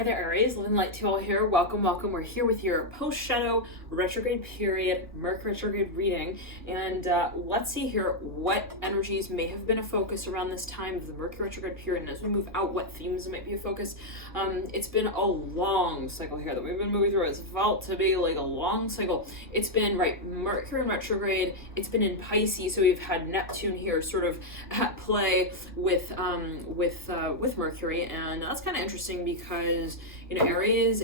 Hi there, Aries. Living light to you all here. Welcome, welcome. We're here with your post-shadow retrograde period, Merc retrograde reading. And let's see here what energies may have been a focus around this time of the Mercury retrograde period. And as we move out, what themes might be a focus. It's been a long cycle here that we've been moving through. It's felt to be like a long cycle. It's been, right, Mercury in retrograde. It's been in Pisces. So we've had Neptune here sort of at play with Mercury. And that's kind of interesting because, you know, Aries,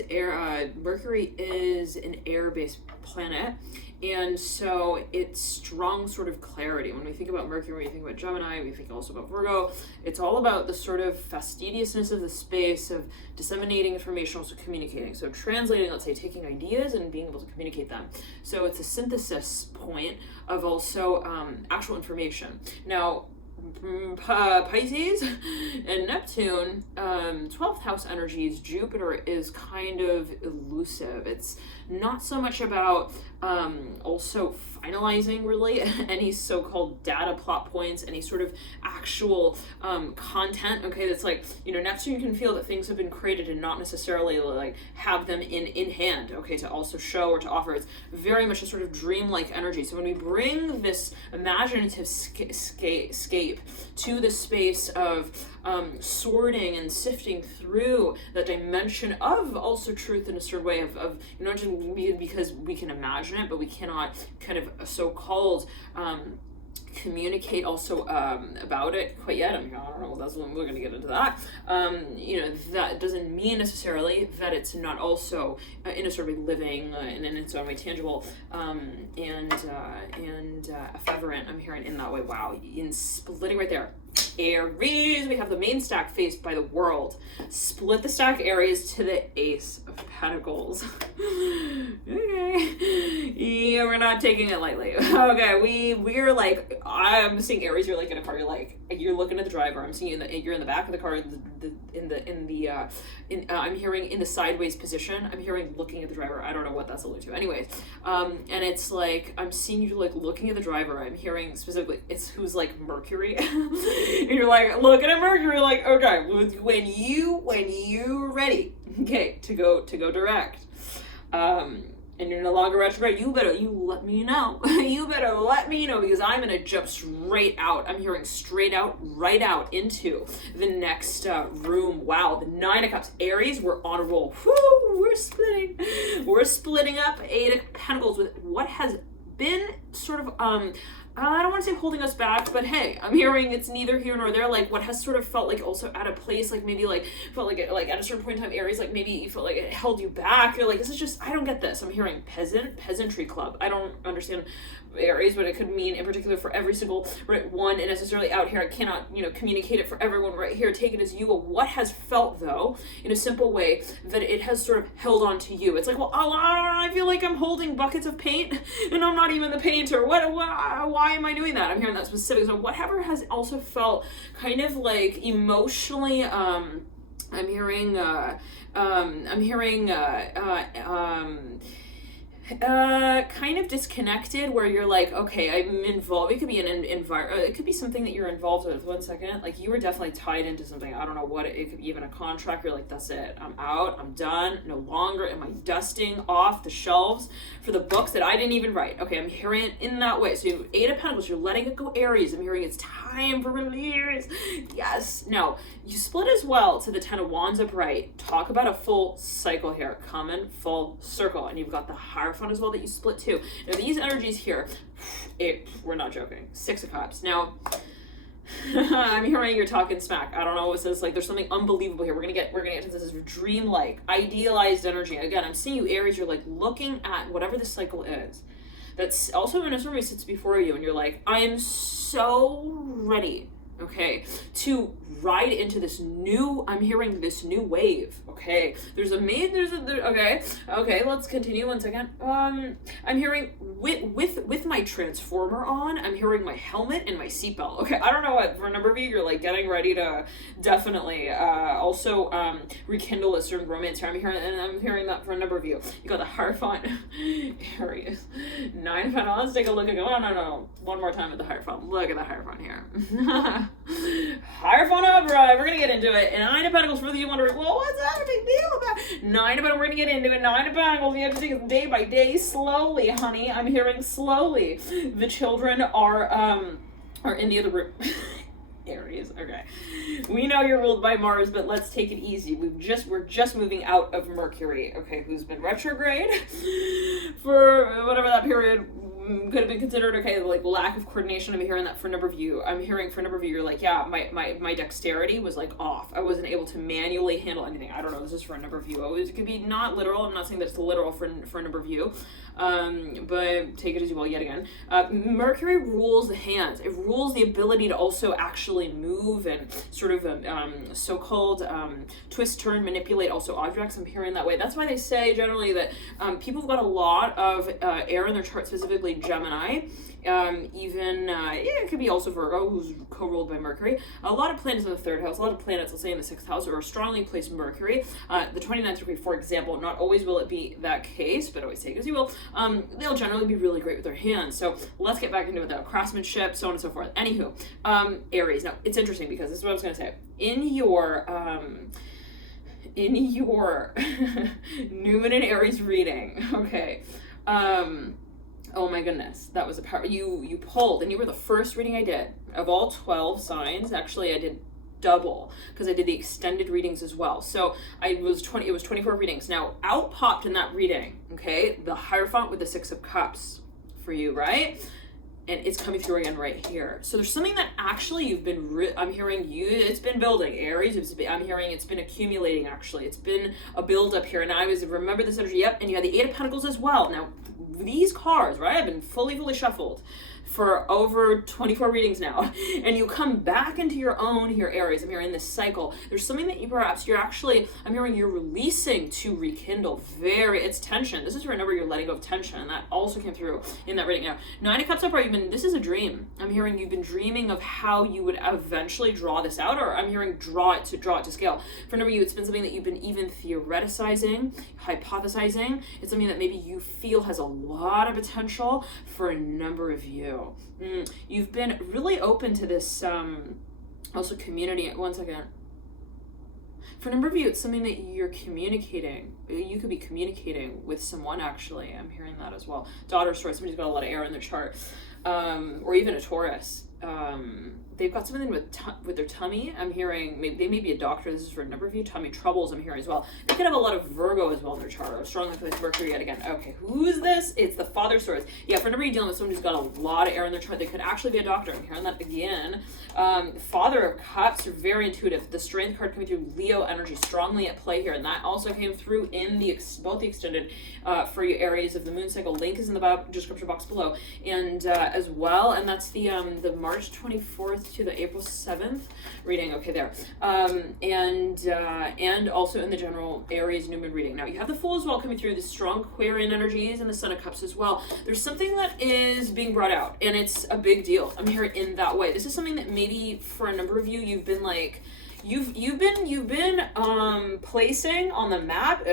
Mercury is an air-based planet, and so it's strong sort of clarity. When we think about Mercury, we think about Gemini, we think also about Virgo. It's all about the sort of fastidiousness of the space, of disseminating information, also communicating. So translating, let's say, taking ideas and being able to communicate them. So it's a synthesis point of also actual information. Now, Pisces and Neptune, 12th house energies, Jupiter is kind of elusive. It's not so much about also finalizing really any so-called data plot points, any sort of actual content, okay, that's like, you know, Neptune can feel that things have been created and not necessarily like have them in hand, okay, to also show or to offer. It's very much a sort of dreamlike energy. So when we bring this imaginative scape to the space of sorting and sifting through that dimension of also truth in a certain way of you know, just because we can imagine it, but we cannot kind of so-called communicate also about it quite yet. I mean, I don't know, that's when we're going to get into that. You know, that doesn't mean necessarily that it's not also in a sort of living and in its own way tangible and ephemerent. I'm hearing in that way. Wow, in splitting right there. Aries, we have the main stack faced by the world. Split the stack, Aries, to the Ace of Pentacles. Okay. Yeah, we're not taking it lightly. Okay, we're like, I'm seeing Aries, you're like in a car, you're looking at the driver. I'm seeing you're in the back of the car, I'm hearing in the sideways position. I'm hearing looking at the driver. I don't know what that's alluding to. Anyways, and it's like, I'm seeing you like looking at the driver. I'm hearing specifically, it's who's like Mercury. And you're like looking at Mercury, like, okay, when you're ready, okay, to go direct, and you're no longer retrograde, you let me know. You better let me know, because I'm gonna jump straight out. I'm hearing straight out, right out into the next room. Wow, the Nine of Cups. Aries, we're on a roll. Woo, we're splitting up. Eight of Pentacles with what has been sort of I don't want to say holding us back, but hey, I'm hearing it's neither here nor there. Like what has sort of felt like also out of place, like maybe like felt like at a certain point in time, Aries, like maybe you felt like it held you back. You're like, this is just, I don't get this. I'm hearing peasantry club. I don't understand Aries, what it could mean in particular for every single one, and necessarily out here. I cannot, you know, communicate it for everyone right here. Take it as you. What has felt though, in a simple way, that it has sort of held on to you. It's like, well, I feel like I'm holding buckets of paint and I'm not even the painter. Why am I doing that? I'm hearing that specific. So whatever has also felt kind of like emotionally, I'm hearing kind of disconnected, where you're like, okay, I'm involved. It could be an environment. It could be something that you're involved with. 1 second, like you were definitely tied into something. I don't know what it could be, even a contract. You're like, that's it. I'm out. I'm done. No longer am I dusting off the shelves for the books that I didn't even write. Okay, I'm hearing it in that way. So you Eight of Pentacles. You're letting it go, Aries. I'm hearing it's time for release. Yes. Now you split as well to the Ten of Wands upright. Talk about a full cycle here, coming full circle, and you've got the Hierophant as well that you split too. Now these energies here, we're not joking. Six of Cups. Now I'm hearing you're talking smack. I don't know what it says. Like there's something unbelievable here. We're gonna get to this dream-like, idealized energy. Again, I'm seeing you, Aries. You're like looking at whatever this cycle is. That's also in a certain way sits before you, and you're like, I am so ready, okay, to ride into this new, I'm hearing this new wave, okay, okay, let's continue 1 second. I'm hearing with my transformer on, I'm hearing my helmet and my seatbelt, okay, I don't know what, for a number of you, you're like getting ready to definitely also rekindle a certain romance here. I'm hearing that for a number of you. You got the Hierophant, Aries, Nine of Pentacles. Let's take a look at, no, one more time at the Hierophant. Look at the Hierophant here. Hierophant upright. We're gonna get into it. And Nine of Pentacles, for you wondering, well, what's that a big deal about? Nine of Pentacles, we're gonna get into it. Nine of Pentacles, you have to take it day by day, slowly, honey. I'm hearing slowly. The children are in the other room. Aries, okay. We know you're ruled by Mars, but let's take it easy. We're just moving out of Mercury, okay, who's been retrograde for whatever that period could have been considered. Okay, like lack of coordination. I'm hearing that for a number of you. I'm hearing for a number of you, you're like, yeah, my dexterity was like off. I wasn't able to manually handle anything. I don't know, this is for a number of you. It could be not literal. I'm not saying that it's literal for a number of you. But take it as you will yet again. Mercury rules the hands. It rules the ability to also actually move and sort of so-called twist, turn, manipulate also objects. I'm hearing that way. That's why they say generally that people have got a lot of air in their chart, specifically Gemini. It could be also Virgo, who's co-ruled by Mercury. A lot of planets in the third house, a lot of planets, let's say in the sixth house, are strongly placed Mercury. The 29th degree, for example, not always will it be that case, but always take it as you will. They'll generally be really great with their hands. So let's get back into it though. Craftsmanship, so on and so forth. Anywho, Aries. Now, it's interesting because this is what I was going to say. In your Newman and Aries reading, okay, oh my goodness, that was a power. You pulled, and you were the first reading I did of all 12 signs. Actually, I did double because I did the extended readings as well. So it was 24 readings. Now, out popped in that reading, okay, the Hierophant with the Six of Cups for you, right? And it's coming through again right here. So there's something that actually you've been, I'm hearing it's been building, Aries. I'm hearing it's been accumulating, actually. It's been a build up here. And I remember this energy, yep, and you had the Eight of Pentacles as well. Now, these cards, right, have been fully shuffled for over 24 readings now, and you come back into your own here, Aries. I'm hearing this cycle. There's something that I'm hearing you're releasing to rekindle. It's tension. This is for a number you're letting go of tension, and that also came through in that reading. Now, Nine of Cups up, this is a dream. I'm hearing you've been dreaming of how you would eventually draw this out, or I'm hearing draw it to scale. For a number of you, it's been something that you've been even theoreticizing, hypothesizing. It's something that maybe you feel has a lot of potential for a number of you. You've been really open to this also community. One second. For a number of you, it's something that you're communicating. You could be communicating with someone, actually. I'm hearing that as well. Daughter story, somebody's got a lot of air in their chart. Or even a Taurus. They've got something with their tummy. I'm hearing they may be a doctor. This is for a number of you. Tummy troubles, I'm hearing as well. They could have a lot of Virgo as well in their chart. Strongly placed Mercury yet again. Okay, who's this? It's the Father of Swords. Yeah, for a number of you dealing with someone who's got a lot of air in their chart, they could actually be a doctor. I'm hearing that again. Father of Cups, very intuitive. The Strength card coming through, Leo energy strongly at play here, and that also came through in both the extended for you Aries of the moon cycle. Link is in the description box below, and as well, and that's the March 24th to the April 7th reading. Okay, there. And also in the general Aries Newman reading. Now you have the Fool as well coming through, the strong Aquarian energies, and the Son of Cups as well. There's something that is being brought out, and it's a big deal. I'm hearing in that way. This is something that maybe for a number of you, you've been like, you've been placing on the map.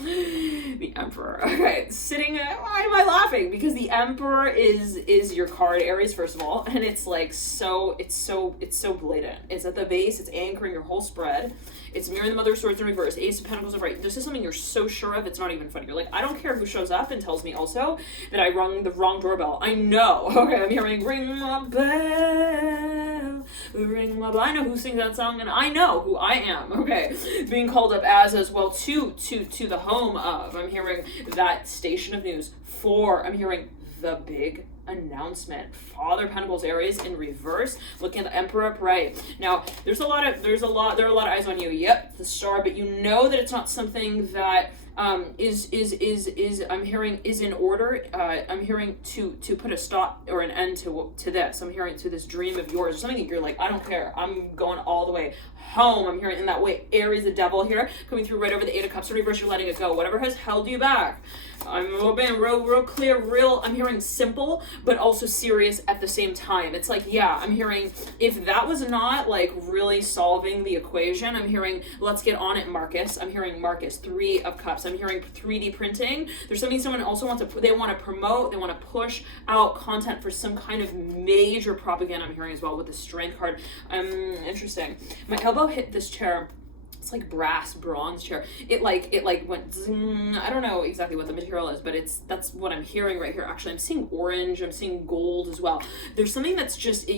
The Emperor. Okay, sitting. Why am I laughing? Because the Emperor is your card, Aries, first of all, and it's like it's so blatant. It's at the base. It's anchoring your whole spread. It's mirroring the Mother of Swords in reverse. Ace of Pentacles upright. This is something you're so sure of. It's not even funny. You're like, I don't care who shows up and tells me also that I rung the wrong doorbell. I know. Okay, I'm hearing ring my bell, ring my bell. I know who sings that song, and I know who I am. Okay, being called up as well to the home of. I'm hearing that station of news. I'm hearing the big announcement. Father of Pentacles, Aries in reverse, looking at the Emperor upright. Now, there are a lot of eyes on you. Yep, the star, but you know that it's not something that is I'm hearing is in order. I'm hearing to put a stop or an end to this. I'm hearing to this dream of yours, something that you're like, I don't care. I'm going all the way home. I'm hearing in that way. Aries, the devil here, coming through right over the Eight of Cups in reverse. You're letting it go. Whatever has held you back. I'm real clear, I'm hearing simple, but also serious at the same time. It's like, yeah, I'm hearing if that was not like really solving the equation, I'm hearing let's get on it, Marcus. I'm hearing Marcus, Three of Cups. I'm hearing 3D printing. There's something someone also wants to, they want to promote, they want to push out content for some kind of major propaganda. I'm hearing as well with the Strength card. Interesting. My elbow hit this chair it's like brass bronze chair. It went zing. I don't know exactly what the material is, but that's what I'm hearing right here. Actually, I'm seeing orange, I'm seeing gold as well. There's something that's just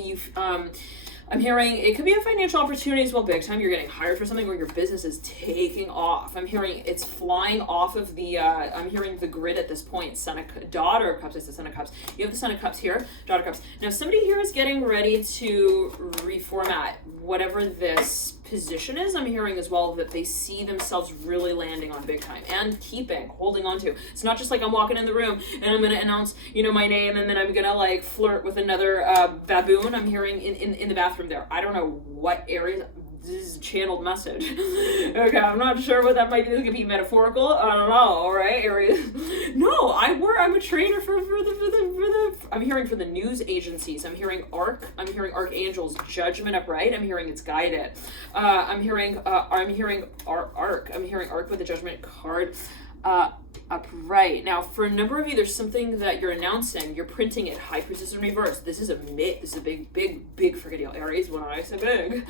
I'm hearing it could be a financial opportunity as well, big time. You're getting hired for something where your business is taking off. I'm hearing it's flying off of the, I'm hearing the grid at this point. Daughter of Cups, it's the Son of Cups. You have the Son of Cups here, Daughter of Cups. Now somebody here is getting ready to reformat whatever this position is. I'm hearing as well that they see themselves really landing on big time and holding on to. It's not just like I'm walking in the room and I'm going to announce, my name, and then I'm going to like flirt with another baboon. I'm hearing in the bathroom there. I don't know what area. This is a channeled message. Okay, I'm not sure what that might be. This could be metaphorical. I don't know. All right, Aries. No, I'm a trainer for the. I'm hearing for the news agencies. I'm hearing I'm hearing archangels, judgment upright. I'm hearing it's guided. I'm hearing arc. I'm hearing arc with the judgment card. Upright. Now, for a number of you, there's something that you're announcing. You're printing it. High Priestess in reverse. This is a big forget y'all, Aries. When I say big,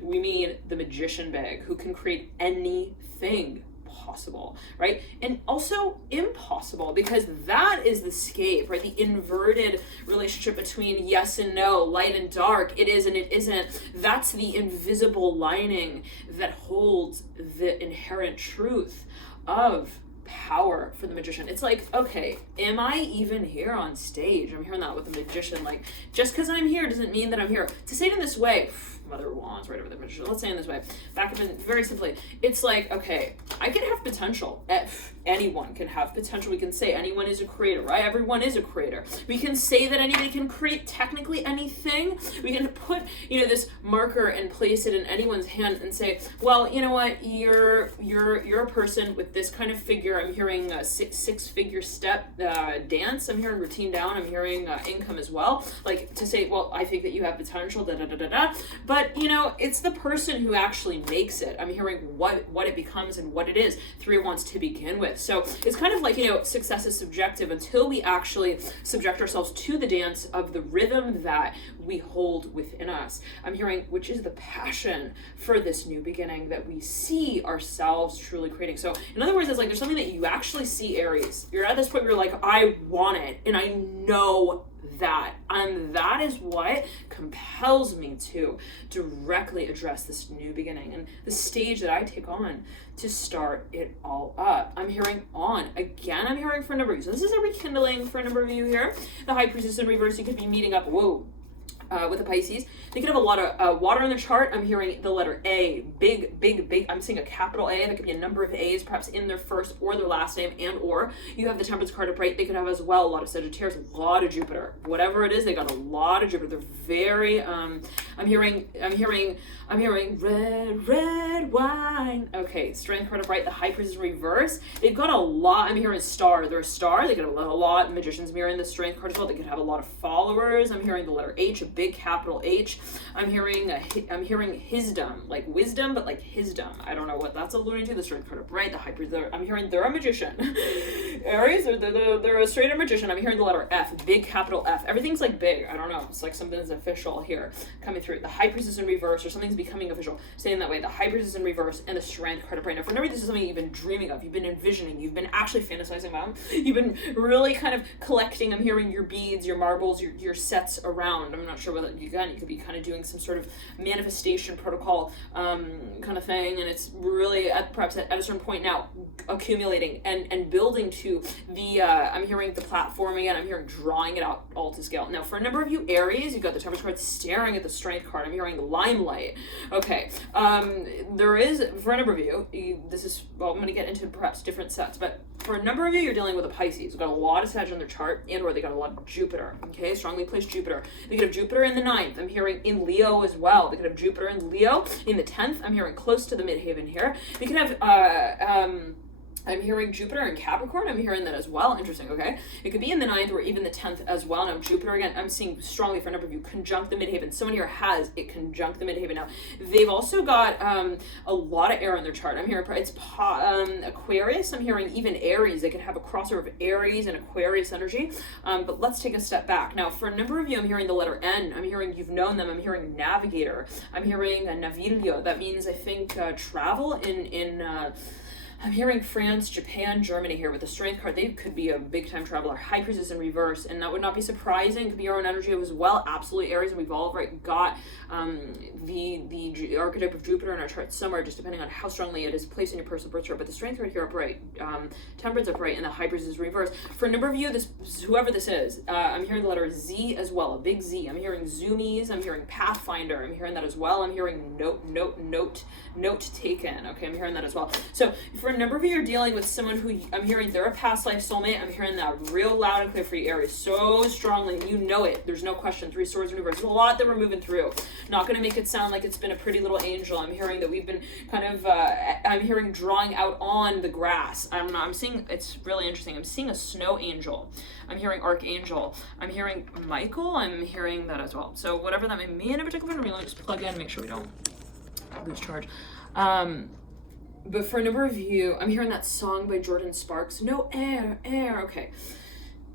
we mean the magician bag, who can create anything possible, right? And also impossible, because that is the scape, right? The inverted relationship between yes and no, light and dark, it is and it isn't. That's the invisible lining that holds the inherent truth of power for the magician. It's like, okay, am I even here on stage? I'm hearing that with the magician. Like, just because I'm here doesn't mean that I'm here. To say it in this way, Mother of Wands, right over the magician. Let's say it in this way. Back up in very simply, it's like, okay, I can have potential. Anyone can have potential. We can say anyone is a creator, right? Everyone is a creator. We can say that anybody can create technically anything. We can put, this marker and place it in anyone's hand and say, well, you know what? You're a person with this kind of figure. I'm hearing a six-figure step dance. I'm hearing routine down. I'm hearing income as well. Like to say, well, I think that you have potential. But it's the person who actually makes it. I'm hearing what it becomes and what it is. 3 of Wands to begin with. So it's kind of like, success is subjective until we actually subject ourselves to the dance of the rhythm that we hold within us. I'm hearing, which is the passion for this new beginning that we see ourselves truly creating. So in other words, it's like there's something that you actually see, Aries. You're at this point where you're like, I want it, and I know that, and that is what compels me to directly address this new beginning and the stage that I take on to start it all up. I'm hearing on again. I'm hearing for a number of you. So this is a rekindling for a number of you here. The High Priestess in reverse. You could be meeting up. With the Pisces. They could have a lot of water in the chart. I'm hearing the letter A, big. I'm seeing a capital A. There could be a number of A's, perhaps in their first or their last name, and or you have the Temperance card upright. They could have as well a lot of Sagittarius, a lot of Jupiter. Whatever it is, they got a lot of Jupiter. They're very. I'm hearing red wine. Okay, Strength card upright. The High Priestess in reverse. They've got a lot. I'm hearing star. They're a star. They could have a lot. Magician's mirroring the Strength card as well. They could have a lot of followers. I'm hearing the letter H, a big capital H. I'm hearing hisdom, like wisdom, but like hisdom. I don't know what that's alluding to. The Strength card upright. The High Priestess. I'm hearing they're a magician. Aries, they're a straight up magician. I'm hearing the letter F, big capital F. Everything's like big. I don't know. It's like something that's official here coming through. The High Priestess in reverse, or something's becoming official. Saying that way. The High Priestess in reverse and the Strength card upright. Now, for whenever this is something you've been dreaming of, you've been envisioning, you've been actually fantasizing about, you've been really kind of collecting. I'm hearing your beads, your marbles, your sets around. I'm not sure whether you could be kind of doing some sort of manifestation protocol kind of thing, and it's really perhaps at a certain point now accumulating and building to the I'm hearing the platforming, and I'm hearing drawing it out all to scale. Now, for a number of you Aries, you've got the Temperance card staring at the Strength card. I'm hearing limelight. Okay, there is, for a number of you, this is, well, I'm going to get into perhaps different sets, but for a number of you, you're dealing with a Pisces. They've got a lot of Sag on their chart, and or they got a lot of Jupiter. Okay, strongly placed Jupiter. They could have Jupiter in the 9th. I'm hearing in Leo as well. They could have Jupiter in Leo in the 10th. I'm hearing close to the midhaven here. They could have I'm hearing Jupiter and Capricorn. I'm hearing that as well. Interesting, okay? It could be in the 9th or even the 10th as well. Now, Jupiter, again, I'm seeing strongly for a number of you, conjunct the midheaven. Someone here has it conjunct the midheaven. Now, they've also got a lot of air in their chart. I'm hearing it's Aquarius. I'm hearing even Aries. They could have a crossover of Aries and Aquarius energy. But let's take a step back. Now, for a number of you, I'm hearing the letter N. I'm hearing you've known them. I'm hearing navigator. I'm hearing naviglio. That means, I think, travel in I'm hearing France, Japan, Germany here with the Strength card. They could be a big-time traveler. High Priestess in reverse, and that would not be surprising. Could be our own energy as well. Absolutely, Aries, and we've all got the archetype of Jupiter in our chart somewhere, just depending on how strongly it is placed in your personal birth chart. But the Strength right here upright, Temperance upright, and the High Priestess reverse. For a number of you, whoever this is, I'm hearing the letter Z as well, a big Z. I'm hearing Zoomies. I'm hearing Pathfinder. I'm hearing that as well. I'm hearing note taken. Okay, I'm hearing that as well. So for a number of you are dealing with someone who I'm hearing they're a past life soulmate. I'm hearing that real loud and clear for you, Aries, so strongly. You know it. There's no question. 3 swords in reverse. There's a lot that we're moving through. Not going to make it sound like it's been a pretty little angel. I'm hearing that we've been kind of, I'm hearing drawing out on the grass. I don't know. I'm seeing, it's really interesting. I'm seeing a snow angel. I'm hearing archangel. I'm hearing Michael. I'm hearing that as well. So whatever that may mean in a particular, let me just plug in, make sure we don't lose charge. But for a number of you, I'm hearing that song by Jordan Sparks, No Air, okay.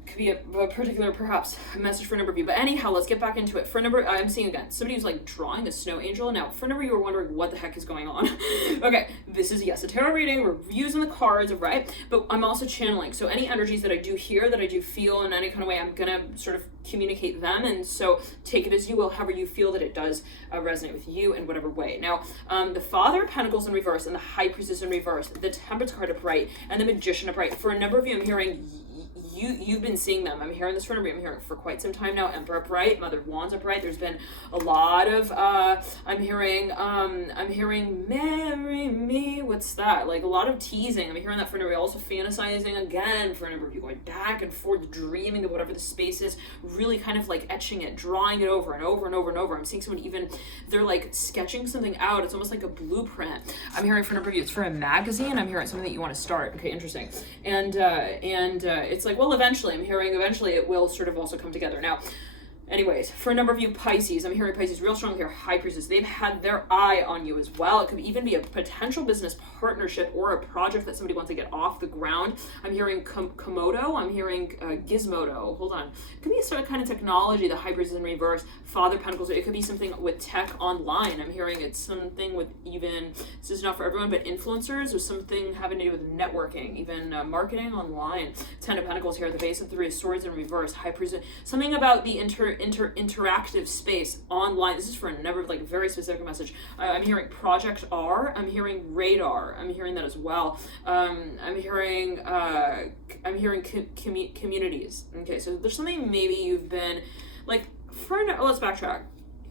Could be a particular, perhaps, message for a number of you. But anyhow, let's get back into it. For a number, I'm seeing again, somebody who's like drawing a snow angel. Now, for a number of you are wondering what the heck is going on. Okay, this is, yes, a tarot reading. We're using the cards, right? But I'm also channeling. So any energies that I do hear, that I do feel in any kind of way, I'm going to sort of communicate them. And so take it as you will, however you feel that it does resonate with you in whatever way. Now, the Father of Pentacles in reverse and the High Priestess in reverse, the Temperance card upright, and the Magician upright. For a number of you, I'm hearing you've been seeing them. I'm hearing this for a number. I'm hearing it for quite some time now. Emperor upright, Mother of Wands upright. There's been a lot of I'm hearing marry me. What's that? Like a lot of teasing. I'm hearing that for a number. Also fantasizing again for a number of you, going back and forth, dreaming of whatever the space is, really kind of like etching it, drawing it over and over and over and over. I'm seeing someone even, they're like sketching something out. It's almost like a blueprint. I'm hearing for a number of you, it's for a magazine. I'm hearing something that you want to start. Okay, interesting. And it's like, well, eventually, I'm hearing eventually it will sort of also come together. Now, anyways, for a number of you Pisces, I'm hearing Pisces real strong here, High Priestess. They've had their eye on you as well. It could even be a potential business partnership or a project that somebody wants to get off the ground. I'm hearing Komodo. I'm hearing Gizmodo. Hold on. It could be a sort of kind of technology, the High Priestess in reverse, Father Pentacles. It could be something with tech online. I'm hearing it's something with even, this is not for everyone, but influencers or something having to do with networking, even marketing online. 10 of Pentacles here at the base of 3 of Swords in reverse, High Priestess. Something about the interactive space online. This is for a number of like very specific message. I'm hearing Project R. I'm hearing Radar. I'm hearing that as well. I'm hearing communities. Okay, so there's something maybe you've been like let's backtrack.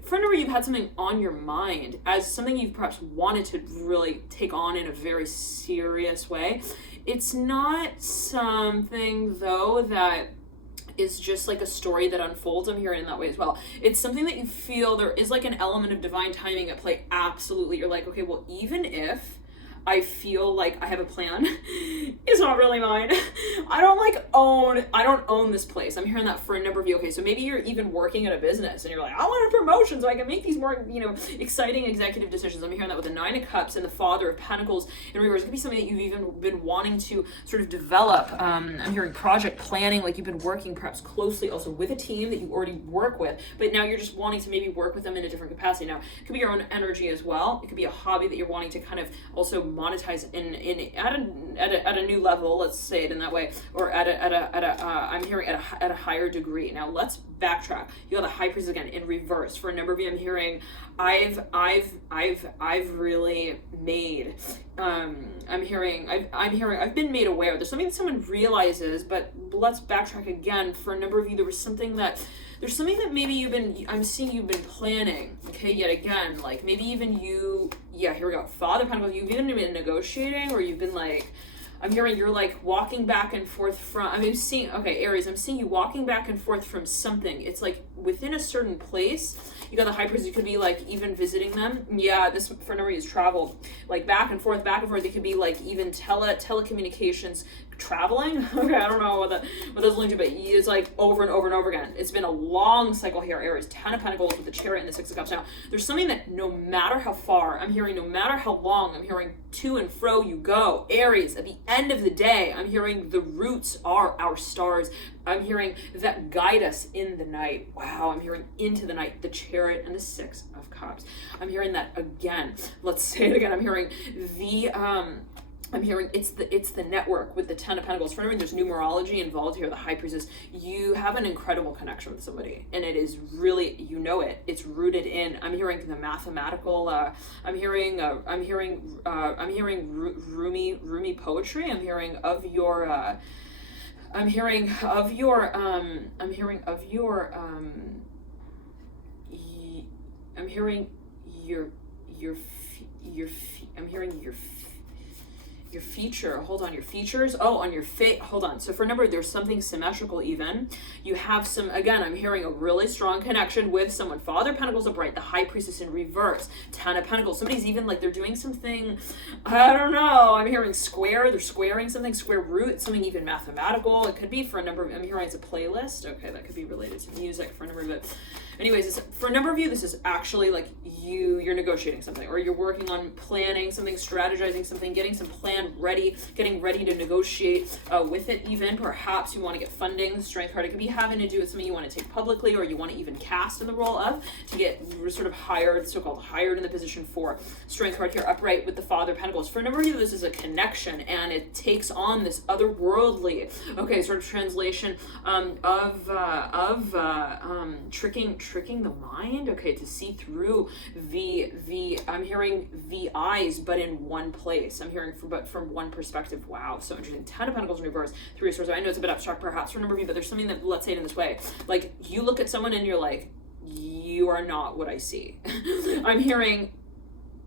For a number, you've had something on your mind as something you've perhaps wanted to really take on in a very serious way. It's not something though that is just like a story that unfolds. I'm hearing in that way as well. It's something that you feel there is like an element of divine timing at play. Absolutely. You're like, okay, well, even if I feel like I have a plan, it's not really mine. I don't own this place. I'm hearing that for a number of you. Okay, so maybe you're even working at a business and you're like, I want a promotion so I can make these more, exciting executive decisions. I'm hearing that with the 9 of Cups and the Father of Pentacles in reverse. It could be something that you've even been wanting to sort of develop. I'm hearing project planning, like you've been working perhaps closely also with a team that you already work with, but now you're just wanting to maybe work with them in a different capacity. Now, it could be your own energy as well. It could be a hobby that you're wanting to kind of also monetize at a new level, let's say it in that way, or I'm hearing at a higher degree. Now let's backtrack. You have the High Priestess again in reverse. For a number of you, I'm hearing I've really made. I'm hearing I've been made aware. There's something that someone realizes, but let's backtrack again. For a number of you, there's something that maybe I'm seeing you've been planning. Okay, yet again, like maybe even you. Yeah, here we go. Father Pentacles. You've even been negotiating, or you've been like, I'm hearing you're like walking back and forth from, I'm seeing, okay, Aries, I'm seeing you walking back and forth from something. It's like within a certain place. You got the High Priestess, you could be like even visiting them. Yeah, this for no reason is travel. Like back and forth, back and forth. It could be like even telecommunications, traveling. Okay, I don't know what those link to, but it's like over and over and over again. It's been a long cycle here, Aries. 10 of Pentacles with the Chariot and the 6 of Cups. Now, there's something that no matter how far, I'm hearing no matter how long, I'm hearing to and fro you go. Aries, at the end of the day, I'm hearing the roots are our stars. I'm hearing that guide us in the night. Wow, I'm hearing into the night, the Chariot and the 6 of Cups. I'm hearing that again. Let's say it again. I'm hearing it's the network with the 10 of Pentacles. For everyone, there's numerology involved here. The High Priestess, you have an incredible connection with somebody, and it is really, you know it. It's rooted in. I'm hearing the mathematical. I'm hearing Rumi poetry. I'm hearing of your. I'm hearing of your. I'm hearing of your. I'm hearing your. I'm hearing your feature. Hold on, your features. Oh, on your face. Hold on. So for a number, there's something symmetrical even. You have some, again, I'm hearing a really strong connection with someone. Father Pentacles upright, the High Priestess in reverse, 10 of Pentacles. Somebody's even like they're doing something, I don't know. I'm hearing square. They're squaring something, square root, something even mathematical. It could be for a number of, I'm hearing it's a playlist. Okay, that could be related to music for a number of it. Anyways, for a number of you, this is actually like you're negotiating something, or you're working on planning something, strategizing something, getting some plan ready, getting ready to negotiate with it even. Perhaps you want to get funding, the Strength card. It could be having to do with something you want to take publicly, or you want to even cast in the role of to get sort of hired, so-called hired in the position for. Strength card here upright with the Father Pentacles. For a number of you, this is a connection, and it takes on this otherworldly, okay, sort of translation of tricking the mind, okay, to see through I'm hearing the eyes, but in one place. I'm hearing from one perspective. Wow, so interesting. 10 of Pentacles in reverse, 3 of Swords. I know it's a bit abstract perhaps for a number of you, but there's something that, let's say it in this way, like you look at someone and you're like, you are not what I see. I'm hearing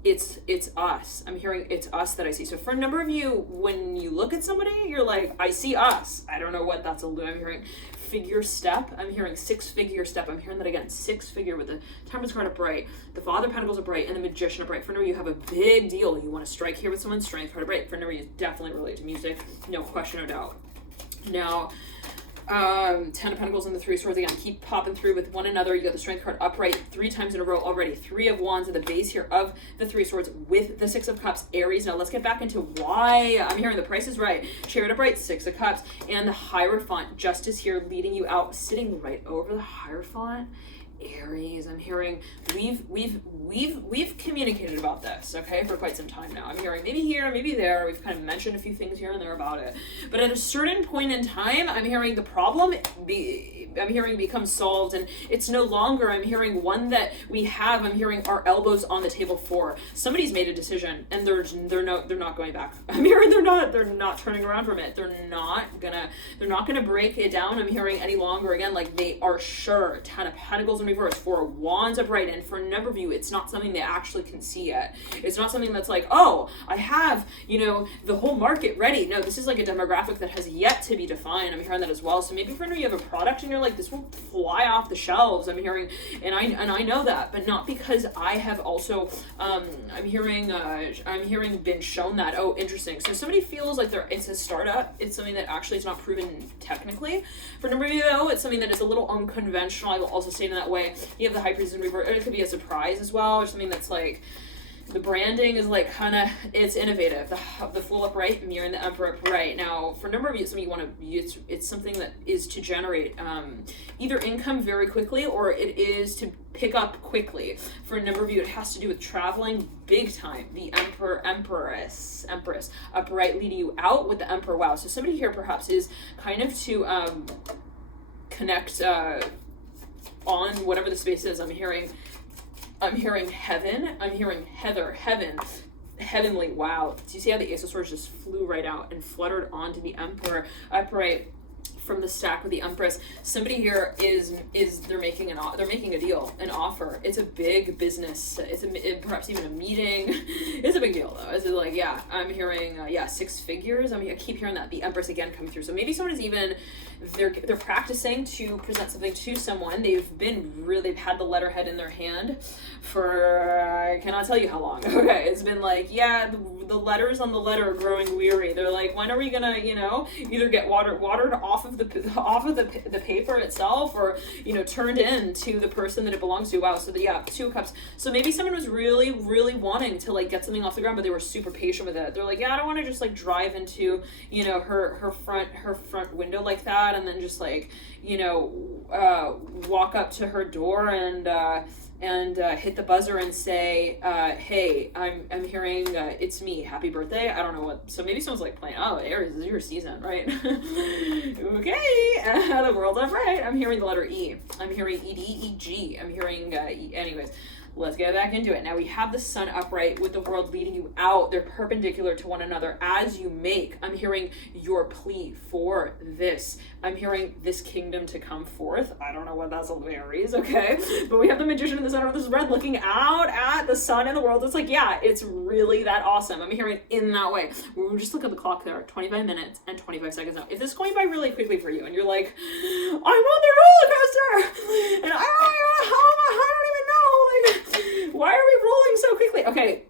it's us. I'm hearing it's us that I see. So for a number of you, when you look at somebody, you're like, I see us. I don't know what that's I'm hearing figure step. I'm hearing 6-figure step. I'm hearing that again, 6-figure with the Temperance card upright, the Father Pentacles upright, and the Magician upright. For a number of you have a big deal. You want to strike here with someone, Strength card upright. For a number of you, definitely relate to music. No question, no doubt. Now, 10 of Pentacles and the 3 of Swords again, keep popping through with one another. You got the Strength card upright 3 times in a row already. 3 of Wands at the base here of the 3 of Swords with the 6 of Cups, Aries. Now let's get back into why I'm hearing the Price is Right. Chariot upright, 6 of Cups, and the Hierophant, Justice here leading you out, sitting right over the Hierophant. Aries, I'm hearing we've communicated about this, okay, for quite some time now. I'm hearing maybe here, maybe there. We've kind of mentioned a few things here and there about it. But at a certain point in time, I'm hearing the problem become solved, and it's no longer, I'm hearing one that we have, I'm hearing our elbows on the table for. Somebody's made a decision and they're not going back. I'm hearing they're not turning around from it. They're not gonna break it down. I'm hearing any longer again, like they are sure. 10 of Pentacles in reverse, 4 of Wands upright, and for a number of you, it's not something they actually can see yet. It's not something that's like, oh, I have, the whole market ready. No, this is like a demographic that has yet to be defined. I'm hearing that as well. So maybe for you have a product and you're like, this will fly off the shelves. I'm hearing, and I know that, but not because I have also, I'm hearing been shown that. Oh, interesting. So somebody feels like it's a startup. It's something that actually is not proven technically. For a number of you though, it's something that is a little unconventional. I will also say it in that way. You have the High Priestess in reverse, or it could be a surprise as well, or something that's like, the branding is like it's innovative. The Fool upright, Mirror and the Emperor upright. Now, for a number of you, something you want to, it's something that is to generate either income very quickly, or it is to pick up quickly. For a number of you, it has to do with traveling big time. The Empress upright, leading you out with the Emperor. Wow. So somebody here perhaps is kind of to connect on whatever the space is. I'm hearing heaven. I'm hearing heaven. Heavenly. Wow. Do you see how the Ace of Swords just flew right out and fluttered onto the Emperor upright? from the stack with the Empress, somebody here is they're making a deal, an offer. It's a big business. Perhaps even a meeting. It's a big deal though. It's like, yeah, I'm hearing 6 figures. I keep hearing that the Empress again coming through. So maybe someone is even they're practicing to present something to someone. They've had the letterhead in their hand for I cannot tell you how long. Okay, it's been like, yeah, the letters on the letter are growing weary. They're like, when are we gonna, either get watered off of the paper itself, or turned in to the person that it belongs to. Wow. So 2 of Cups. So maybe someone was really, really wanting to like get something off the ground, but they were super patient with it. They're like, yeah, I don't want to just like drive into her front window like that, and then just like walk up to her door and hit the buzzer and say, hey, I'm hearing it's me, happy birthday. I don't know what. So maybe someone's like playing, oh, Aries, this is your season, right? Okay, the world's upright. I'm hearing the letter E. I'm hearing E, D, E, G. I'm hearing anyways. Let's get back into it. Now we have the sun upright with the world leading you out. They're perpendicular to one another as you make. I'm hearing your plea for this. I'm hearing this kingdom to come forth. I don't know what that's all Aries, okay? But we have the magician in the center of this red looking out at the sun and the world. It's like, yeah, it's really that awesome. I'm hearing in that way. We'll just look at the clock there, 25 minutes and 25 seconds now. If this is going by really quickly for you and you're like, I'm on the roller coaster and I don't even know, like, why are we rolling so quickly? Okay,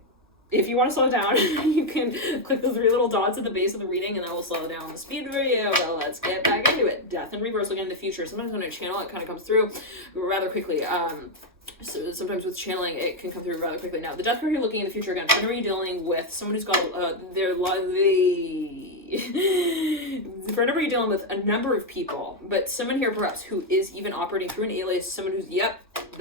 if you want to slow it down, you can click the 3 little dots at the base of the reading and that will slow down the speed for you. Well, let's get back into it. Death and rebirth, looking in the future. Sometimes when I channel, it kind of comes through rather quickly. So sometimes with channeling, it can come through rather quickly. Now, the death card here looking in the future again. Whenever you're dealing with someone who's got whenever you're dealing with a number of people, but someone here perhaps who is even operating through an alias, someone who's,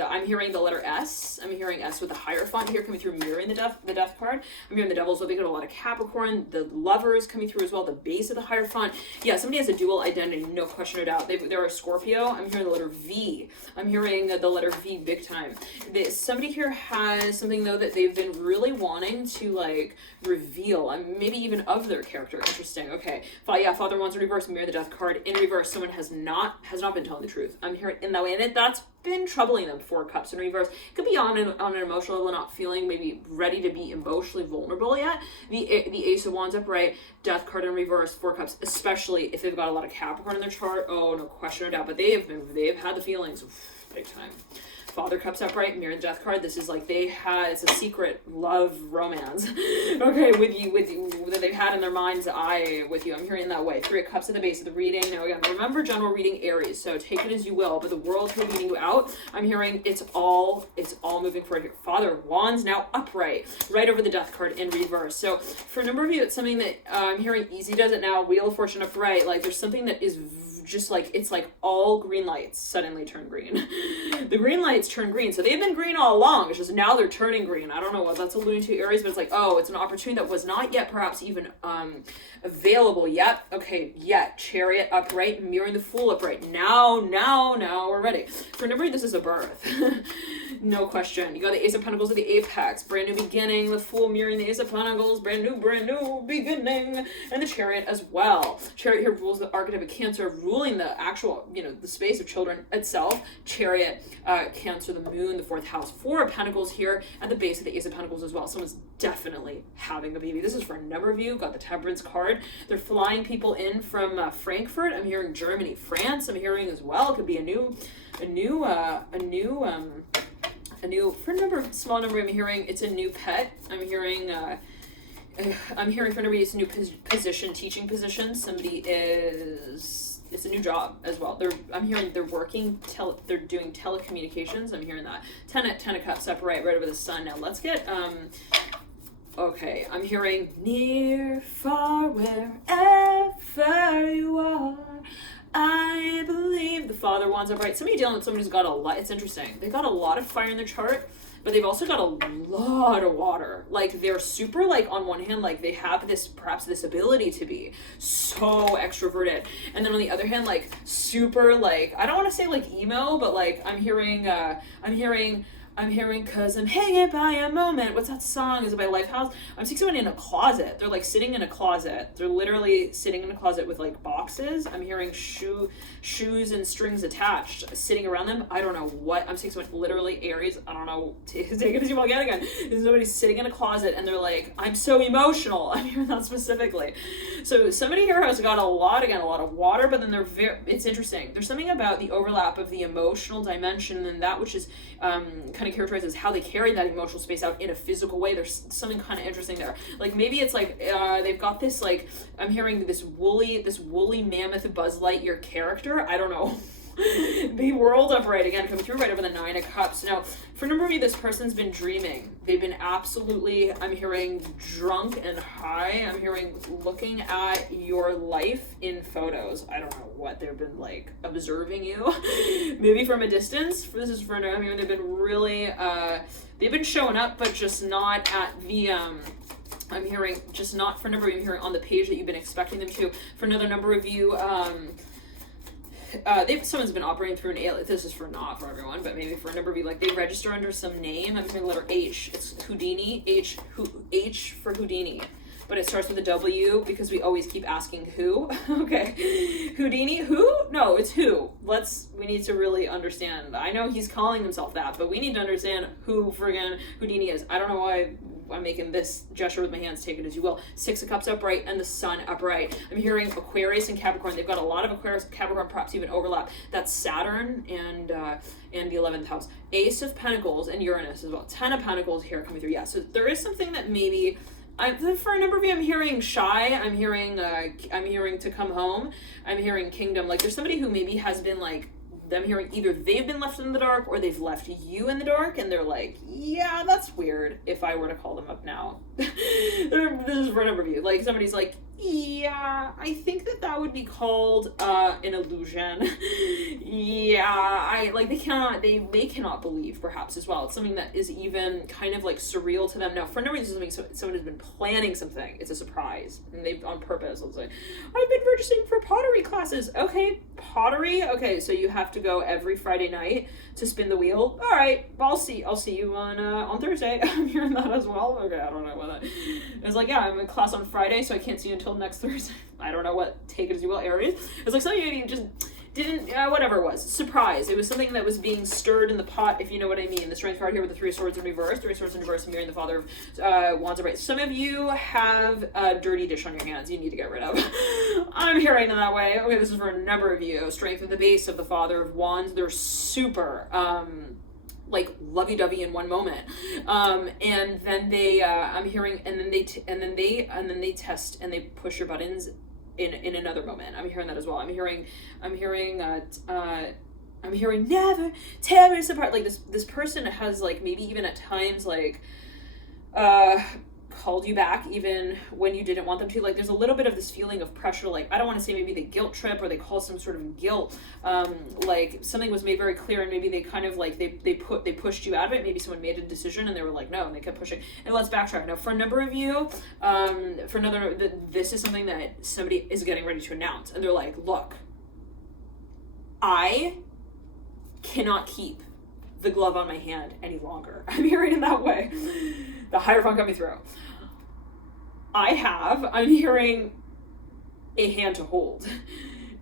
I'm hearing the letter S. I'm hearing S with a higher font here coming through, mirroring the death card. I'm hearing the devil, so they got a lot of Capricorn. The lover is coming through as well, the base of the higher font. Yeah, somebody has a dual identity, no question or doubt. They're a Scorpio. I'm hearing the letter V. I'm hearing the letter V big time. Somebody here has something though that they've been really wanting to like reveal, maybe even of their character. Interesting. Okay. Father Wands in reverse, mirror the death card in reverse. Someone has not been telling the truth. I'm hearing in that way, and that's been troubling them. 4 Cups in reverse. Could be on an emotional level, not feeling maybe ready to be emotionally vulnerable yet. The Ace of Wands upright, death card in reverse, 4 Cups, especially if they've got a lot of Capricorn in their chart. Oh, no question or doubt. But they've had the feelings big time. Father Cups upright, mirror the death card. This is like it's a secret love romance, okay, with you that they've had in their mind's eye with you. I'm hearing that way. 3 of Cups at the base of the reading. Now again, remember general reading Aries, so take it as you will. But the world leading you out. I'm hearing it's all moving forward here. Father Wands now upright, right over the death card in reverse. So for a number of you, it's something that I'm hearing easy does it now. Wheel of Fortune upright. Like there's something that is just like, it's like all green lights suddenly turn green. The green lights turn green. So they've been green all along. It's just now they're turning green. I don't know what that's alluding to, Aries, but it's like, oh, it's an opportunity that was not yet perhaps even available yet. Okay, yet. Chariot upright, mirroring the Fool upright. Now we're ready. Remember, this is a birth. No question. You got the Ace of Pentacles at the apex. Brand new beginning. The Fool mirroring the Ace of Pentacles. Brand new beginning. And the Chariot as well. Chariot here rules the archetype of Cancer, ruling the actual, the space of children itself. Chariot, Cancer, the Moon, the 4th house. 4 of Pentacles here at the base of the Ace of Pentacles as well. Someone's definitely having a baby. This is for a number of you. Got the Temperance card. They're flying people in from Frankfurt. I'm hearing Germany, France. I'm hearing as well. It could be a new for a small number. I'm hearing it's a new pet. I'm hearing for number it's a new position, teaching position. It's a new job as well. I'm hearing they're working. They're doing telecommunications. I'm hearing that. 10 of Cups upright, right over the sun. Now let's get okay. I'm hearing near, far, wherever you are. I believe the Father Wands upright. Somebody dealing with someone who's got a lot. It's interesting. They've got a lot of fire in their chart, but they've also got a lot of water. Like they're super, like on one hand, like they have perhaps this ability to be so extroverted, and then on the other hand, like super, like I don't want to say like emo, but like I'm hearing I'm hearing cause I'm hanging by a moment. What's that song? Is it by Lifehouse? I'm seeing someone in a closet. They're like sitting in a closet. They're literally sitting in a closet with like boxes. I'm hearing shoes and strings attached sitting around them. I don't know what. I'm seeing someone literally Aries. I don't know. Take it as you want again. Somebody's sitting in a closet and they're like, I'm so emotional. I'm hearing that specifically. So somebody here has got a lot of water, but then it's interesting. There's something about the overlap of the emotional dimension and that which is kind of characterized as how they carry that emotional space out in a physical way. There's something kind of interesting there. Like maybe it's like they've got this like, I'm hearing this woolly mammoth Buzz Lightyear character. I don't know. The world upright again coming through right over the 9 of Cups. Now, for a number of you, this person's been dreaming. They've been absolutely, I'm hearing drunk and high. I'm hearing looking at your life in photos. I don't know what they've been like observing you, maybe from a distance. This is for I mean, they've been really, they've been showing up, but just not at the. I'm hearing just not for a number of you. I'm hearing on the page that you've been expecting them to. For another number of you. Someone's been operating through an alien. This is not for everyone, but maybe for a number of you, like they register under some name. I'm hearing the letter H. It's Houdini. H for Houdini, but it starts with a W because we always keep asking who. Okay, Houdini. Who? No, it's who. We need to really understand. I know he's calling himself that, but we need to understand who friggin' Houdini is. I don't know why I'm making this gesture with my hands, take it as you will. 6 of Cups upright and the Sun upright. I'm hearing Aquarius and Capricorn. They've got a lot of Aquarius, Capricorn, perhaps even overlap. That's Saturn and the 11th house. Ace of Pentacles and Uranus as well. 10 of Pentacles here coming through. Yeah, so there is something that maybe for a number of you, I'm hearing shy. I'm hearing to come home. I'm hearing kingdom. Like there's somebody who maybe has been like. Them hearing either they've been left in the dark or they've left you in the dark and they're like, yeah, that's weird if I were to call them up now. This is for a number of you. Like somebody's like, yeah, I think that would be called an illusion. Yeah, they cannot believe perhaps as well. It's something that is even kind of like surreal to them. Now for a number of reasons, someone has been planning something. It's a surprise. And they've on purpose, let's say, I've been registering for pottery classes. Okay, pottery. Okay, so you have to go every Friday night to spin the wheel. All right, I'll see you on Thursday. I'm hearing that as well. Okay, I don't know what that. It's like, yeah, I'm in class on Friday, so I can't see you until next Thursday. I don't know what. Take it as you will, Aries. It's like some of you just didn't, whatever it was. Surprise. It was something that was being stirred in the pot, if you know what I mean. The Strength card here with the 3 of Swords in reverse. 3 of Swords in reverse, mirroring the Father of Wands upright. Some of you have a dirty dish on your hands you need to get rid of. I'm hearing it that way. Okay, this is for a number of you. Strength at the base of the Father of Wands. They're super, like lovey-dovey in one moment, and then they I'm hearing and then they test and they push your buttons in another moment. I'm hearing that as well. I'm hearing never tear us apart. Like this person has like maybe even at times like called you back even when you didn't want them to. Like there's a little bit of this feeling of pressure. Like I don't want to say maybe they guilt trip or they cause some sort of guilt. Like something was made very clear and maybe they kind of like they pushed you out of it. Maybe someone made a decision and they were like no, and they kept pushing. And let's backtrack now. For a number of you, this is something that somebody is getting ready to announce and they're like, look, I cannot keep the glove on my hand any longer. I'm hearing it that way. The Hierophant coming through. I'm hearing a hand to hold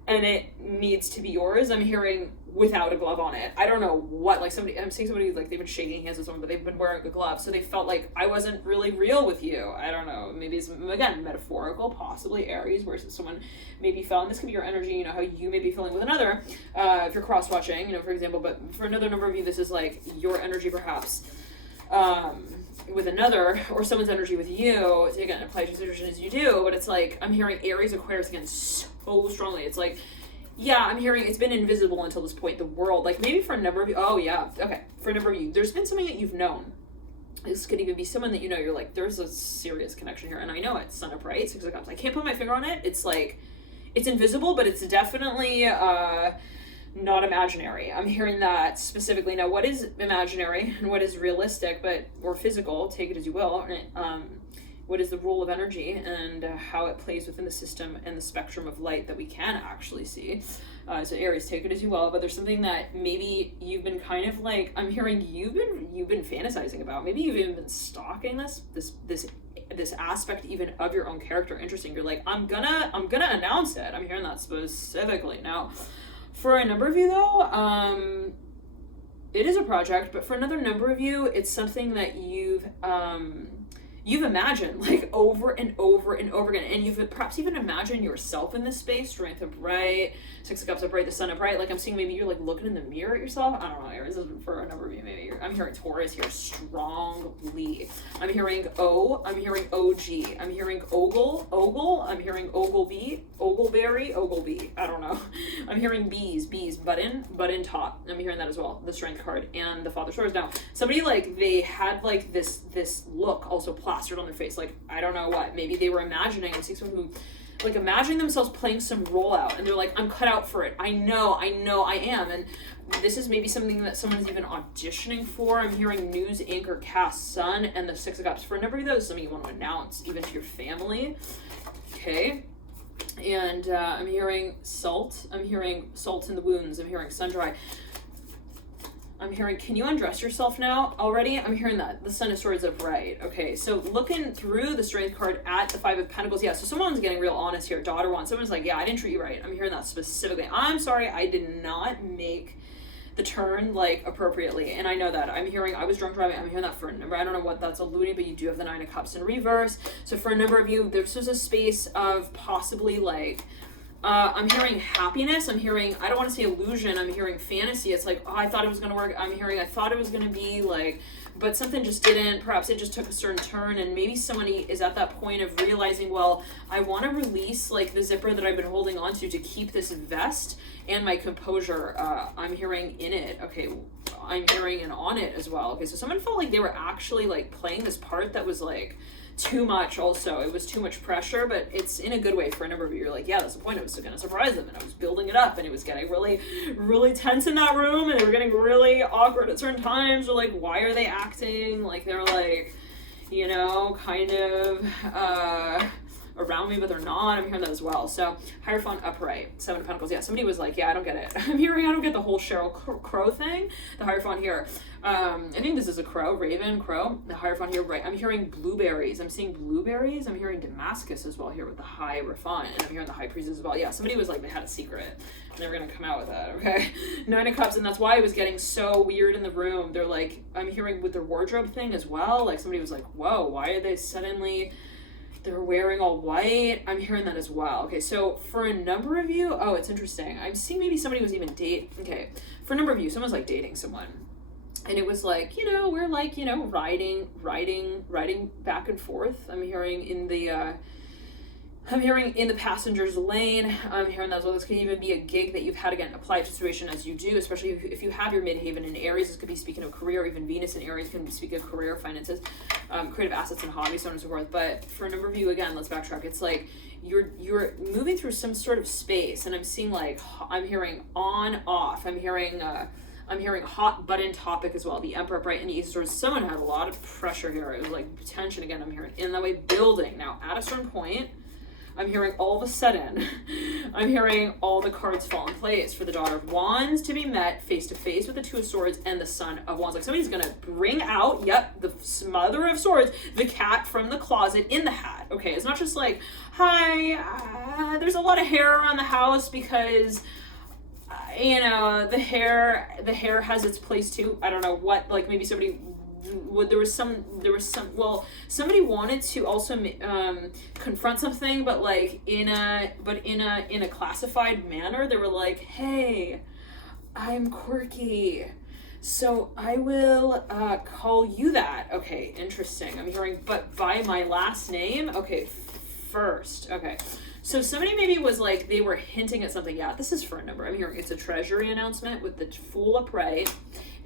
and it needs to be yours. I'm hearing without a glove on it. I don't know what, like I'm seeing somebody like they've been shaking hands with someone, but they've been wearing a glove. So they felt like I wasn't really real with you. I don't know. Maybe it's, again, metaphorical, possibly Aries, where someone maybe felt, and this could be your energy, you know, how you may be feeling with another, if you're cross-watching, you know, for example, but for another number of you, this is like your energy perhaps, with another, or someone's energy with you. Again, apply to situation as you do, but it's like, I'm hearing Aries, Aquarius again so strongly. It's like, yeah, I'm hearing it's been invisible until this point, the world. Like maybe for a number of you, oh yeah, okay. For a number of you, there's been something that you've known. This could even be someone that you know, you're like, there's a serious connection here. And I know it, Sun upright, 6 of Cups. I can't put my finger on it. It's like, it's invisible, but it's definitely not imaginary. I'm hearing that specifically. Now, what is imaginary and what is realistic, or physical, take it as you will, what is the role of energy and how it plays within the system and the spectrum of light that we can actually see. So Aries, take it as you will, but there's something that maybe you've been kind of like, I'm hearing you've been fantasizing about. Maybe you've even been stalking this aspect even of your own character. Interesting. You're like, I'm gonna announce it. I'm hearing that specifically. Now, for a number of you though, it is a project, but for another number of you, it's something that you've imagined like over and over and over again, and you've perhaps even imagined yourself in this space. Strength upright, Six of Cups upright, the Sun upright. Like I'm seeing maybe you're like looking in the mirror at yourself. I don't know, Aries, this is for a number of you. Maybe I'm hearing Taurus here strongly. I'm hearing O. I'm hearing OG. I'm hearing Ogle. I'm hearing Ogilvy, Ogilby. I don't know. I'm hearing bees, button top. I'm hearing that as well. The Strength card and the Father of Swords. Now, somebody like they had like this look also plastered on their face. Like I don't know what. Maybe they were imagining. I'm seeing someone who like imagining themselves playing some role out, and they're like, I'm cut out for it. I know I am. And this is maybe something that someone's even auditioning for. I'm hearing news anchor, cast, Sun, and the Six of Cups. For a number of those, something you want to announce even to your family. Okay. And I'm hearing salt. I'm hearing salt in the wounds. I'm hearing sun dry. I'm hearing, can you undress yourself now already? I'm hearing that. The Sun of Swords upright. Okay, so looking through the Strength card at the Five of Pentacles. Yeah, so someone's getting real honest here. Daughter one. Someone's like, yeah, I didn't treat you right. I'm hearing that specifically. I'm sorry, I did not make the turn like appropriately, and I know that. I'm hearing I was drunk driving. I'm hearing that for a number. I don't know what that's alluding, but you do have the Nine of Cups in reverse. So for a number of you, this was a space of possibly like I'm hearing happiness. I'm hearing, I don't want to say illusion. I'm hearing fantasy. It's like, oh, I thought it was going to work. I'm hearing, I thought it was going to be like, but something just didn't. Perhaps it just took a certain turn, and maybe somebody is at that point of realizing, well, I want to release like the zipper that I've been holding on to keep this vest and my composure. I'm hearing in it. Okay, I'm hearing and on it as well. Okay, so someone felt like they were actually like playing this part that was like too much. Also, it was too much pressure, but it's in a good way. For a number of you, you're like, yeah, that's the point. I was going to surprise them, and I was building it up, and it was getting really, really tense in that room, and they were getting really awkward at certain times. Or like, why are they acting like they're like, you know, kind of around me, but they're not. I'm hearing that as well. So Hierophant upright, Seven of Pentacles. Yeah, somebody was like, yeah, I don't get it. I'm hearing I don't get the whole Cheryl Crow thing. The Hierophant here. I think this is a crow, raven, crow. The Hierophant here, right. I'm hearing blueberries. I'm seeing blueberries. I'm hearing Damascus as well here with the Hierophant. And I'm hearing the High Priest as well. Yeah, somebody was like, they had a secret, and they were going to come out with that, okay? Nine of Cups, and that's why it was getting so weird in the room. They're like, I'm hearing with their wardrobe thing as well. Like somebody was like, whoa, why are they suddenly... They're wearing all white. I'm hearing that as well. Okay, so for a number of you, oh, it's interesting. I'm seeing maybe somebody was even okay. For a number of you, someone's like dating someone. And it was like, you know, we're like, you know, riding back and forth. I'm hearing in the passenger's lane. I'm hearing that as well. This could even be a gig that you've had, again, apply to situation as you do, especially if you have your midhaven in Aries. This could be speaking of career, even Venus in Aries can speak of career, finances, creative assets and hobbies, so on and so forth. But for a number of you, again, let's backtrack. It's like you're moving through some sort of space, and I'm seeing like, I'm hearing on, off. I'm hearing hot button topic as well. The Emperor upright and the East Swords. Someone had a lot of pressure here. It was like tension again. I'm hearing in that way building. Now at a certain point, I'm hearing all of a sudden, I'm hearing all the cards fall in place for the Daughter of Wands to be met face to face with the Two of Swords and the Son of Wands. Like somebody's gonna bring out, yep, the Mother of Swords, the cat from the closet in the hat. Okay, it's not just like, hi, there's a lot of hair around the house because, you know, the hair has its place too. I don't know what, like maybe somebody... somebody wanted to also confront something, but like in a classified manner. They were like, hey, I'm quirky, so I will call you that. Okay, interesting. I'm hearing, but by my last name. Okay, first. Okay, so somebody maybe was like, they were hinting at something. Yeah, this is for a number. I'm hearing it's a treasury announcement with the Fool upright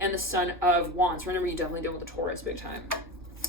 and the Son of Wands. Remember, you definitely deal with the Taurus big time.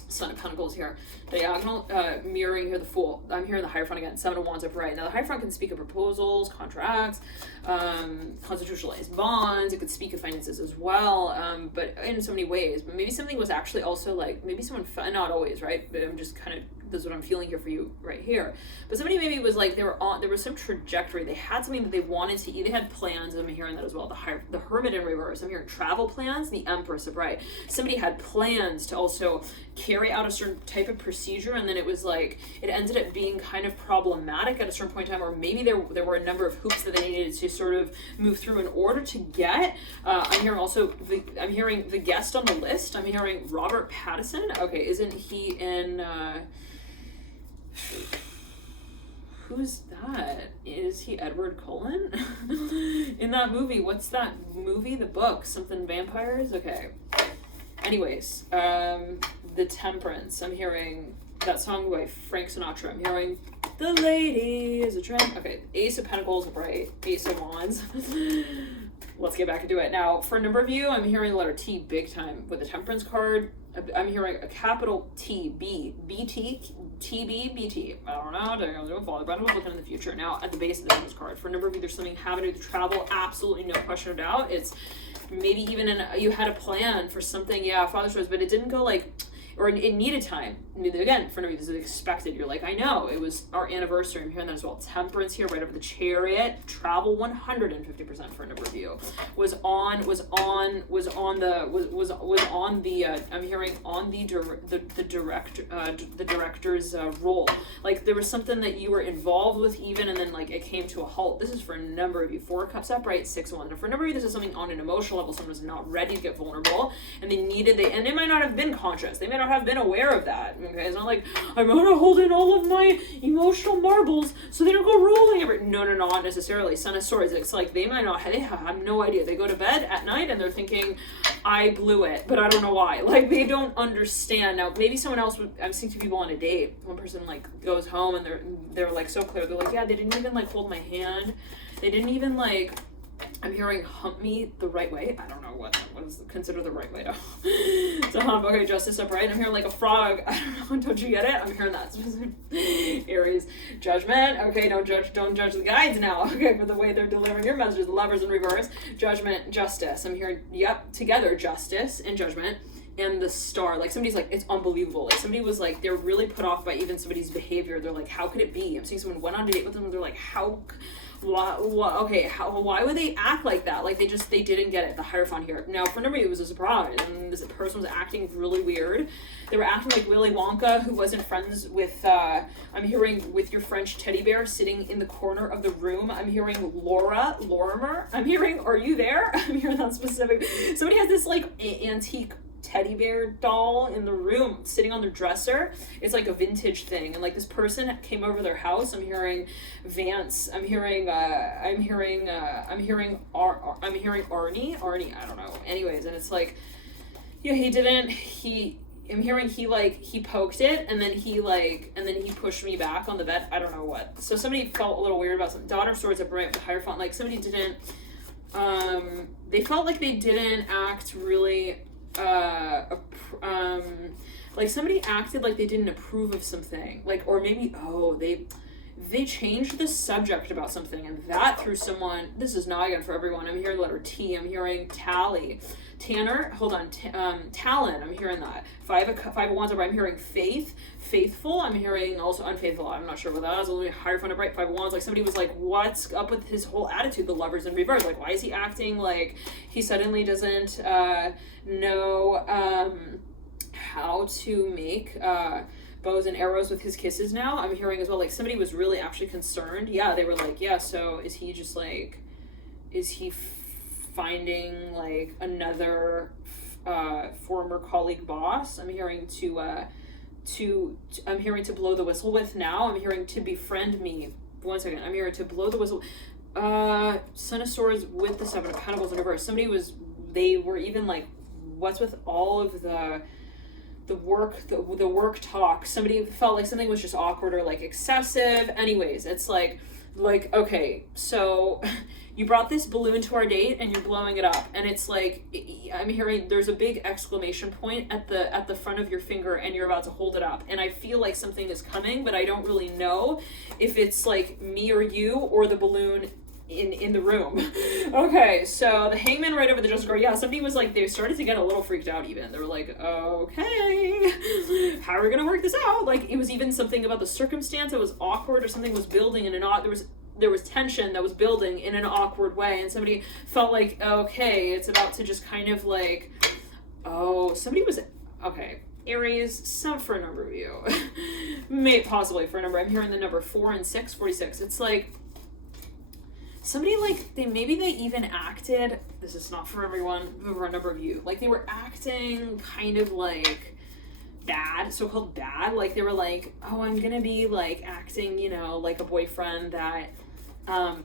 Son of Pentacles here. Diagonal, mirroring here the Fool. I'm hearing the Hierophant again. Seven of Wands upright. Now the Hierophant can speak of proposals, contracts, constitutionalized bonds. It could speak of finances as well, but in so many ways. But maybe something was actually also like, maybe someone, not always, right? But I'm just kind of this is what I'm feeling here for you right here. But somebody maybe was like, there was some trajectory. They had something that they wanted to eat. They had plans. I'm hearing that as well. The Hermit in reverse. I'm hearing travel plans. The Empress upright. Somebody had plans to also carry out a certain type of procedure, and then it was like, it ended up being kind of problematic at a certain point in time, or maybe there were a number of hoops that they needed to sort of move through in order to get. I'm hearing also, I'm hearing the guest on the list. I'm hearing Robert Pattinson. Okay, isn't he in, who's that? Is he Edward Cullen? In that movie, what's that movie? The book, something vampires? Okay. Anyways, The Temperance. I'm hearing that song by Frank Sinatra. I'm hearing The Lady is a Tramp. Okay, Ace of Pentacles, right? Ace of Wands. Let's get back into it. Now, for a number of you, I'm hearing the letter T big time with the Temperance card. I'm hearing a capital T, B, B, T, T, B, B, T. I don't know. Don't follow, but I'm looking in the future. Now, at the base of the Temperance card, for a number of you, there's something having to do with travel. Absolutely no question or doubt. It's maybe even you had a plan for something, yeah, Father's Rose, but it didn't go like, or it needed time. Again, for me, this is expected. You're like, I know, it was our anniversary. I'm hearing that as well. Temperance here, right over the Chariot. Travel 150% for a number of you. Was on the I'm hearing on the director's role. Like there was something that you were involved with even, and then like it came to a halt. This is for a number of you. 4 Cups upright, 6 of Wands. And for a number of you, this is something on an emotional level. Someone was not ready to get vulnerable, and and they might not have been conscious. They may not have been aware of that. Okay, it's not like I'm gonna hold in all of my emotional marbles so they don't go rolling every. No, not necessarily. Son of Swords. It's like they have no idea. They go to bed at night and they're thinking, I blew it, but I don't know why. Like they don't understand. Now maybe someone else I'm seeing 2 people on a date. One person like goes home and they're like so clear. They're like, yeah, they didn't even like hold my hand. They didn't even like. I'm hearing hump me the right way. I don't know what is considered the right way to hump. Okay, Justice upright. I'm hearing like a frog. I don't know. Don't you get it? I'm hearing that. Aries, Judgment. Okay, don't judge the guides now. Okay, for the way they're delivering your messages. Lovers in reverse. Judgment, Justice. I'm hearing, yep, together, Justice and Judgment. And the Star, like somebody's like, it's unbelievable. Like somebody was like, they're really put off by even somebody's behavior. They're like, how could it be? I'm seeing someone went on a date with them and they're like, why would they act like that? Like they didn't get it. The Hierophant here. Now for a number of you, it was a surprise. And this person was acting really weird. They were acting like Willy Wonka, who wasn't friends with, I'm hearing with your French teddy bear sitting in the corner of the room. I'm hearing Lorimer. I'm hearing, are you there? I'm hearing that specific. Somebody has this like antique teddy bear doll in the room sitting on their dresser. It's like a vintage thing, and like this person came over their house. I'm hearing Vance. I'm hearing Arnie. I don't know. Anyways, and it's like, yeah, I'm hearing he poked it and then he pushed me back on the bed. I don't know what. So somebody felt a little weird about something. Daughter of Swords upright with the Hierophant. Like somebody didn't. They felt like they didn't act really. Like somebody acted like they didn't approve of something, like, or maybe they changed the subject about something, and that through someone. This is not again for everyone. I'm hearing the letter T. I'm hearing Talon. Talon. I'm hearing that 5 of Wands. I'm hearing faithful. I'm hearing also unfaithful. I'm not sure what that is. A little bit higher front of bright 5 of Wands. Like somebody was like, what's up with his whole attitude? The Lovers in reverse. Like why is he acting like he suddenly doesn't know how to make bows and arrows with his kisses now? I'm hearing as well like somebody was really actually concerned. Yeah, they were like, yeah, so is he finding like another former colleague boss? I'm hearing I'm hearing to blow the whistle with now. I'm hearing to befriend me. 1 second. I'm hearing to blow the whistle. Son of Swords with the 7 of Pentacles in reverse. They were even like, what's with all of the work talk? Somebody felt like something was just awkward or like excessive. Anyways, it's like okay, so you brought this balloon to our date and you're blowing it up, and it's like I'm hearing there's a big exclamation point at the front of your finger and you're about to hold it up, and I feel like something is coming, but I don't really know if it's like me or you or the balloon in the room. Okay, so the Hangman right over the Justice card. Yeah, somebody was like, they started to get a little freaked out even. They were like, okay, how are we gonna work this out? Like, it was even something about the circumstance that was awkward, or something was building in an there was tension that was building in an awkward way, and somebody felt like, okay, it's about to just kind of like, oh, somebody was, okay, Aries, for a number of you, possibly for a number, I'm hearing the number 4 and 6, 46, it's like, somebody like, maybe they even acted, this is not for everyone, but for a number of you, like they were acting kind of like bad, so-called bad, like they were like, oh, I'm gonna be like acting, you know, like a boyfriend that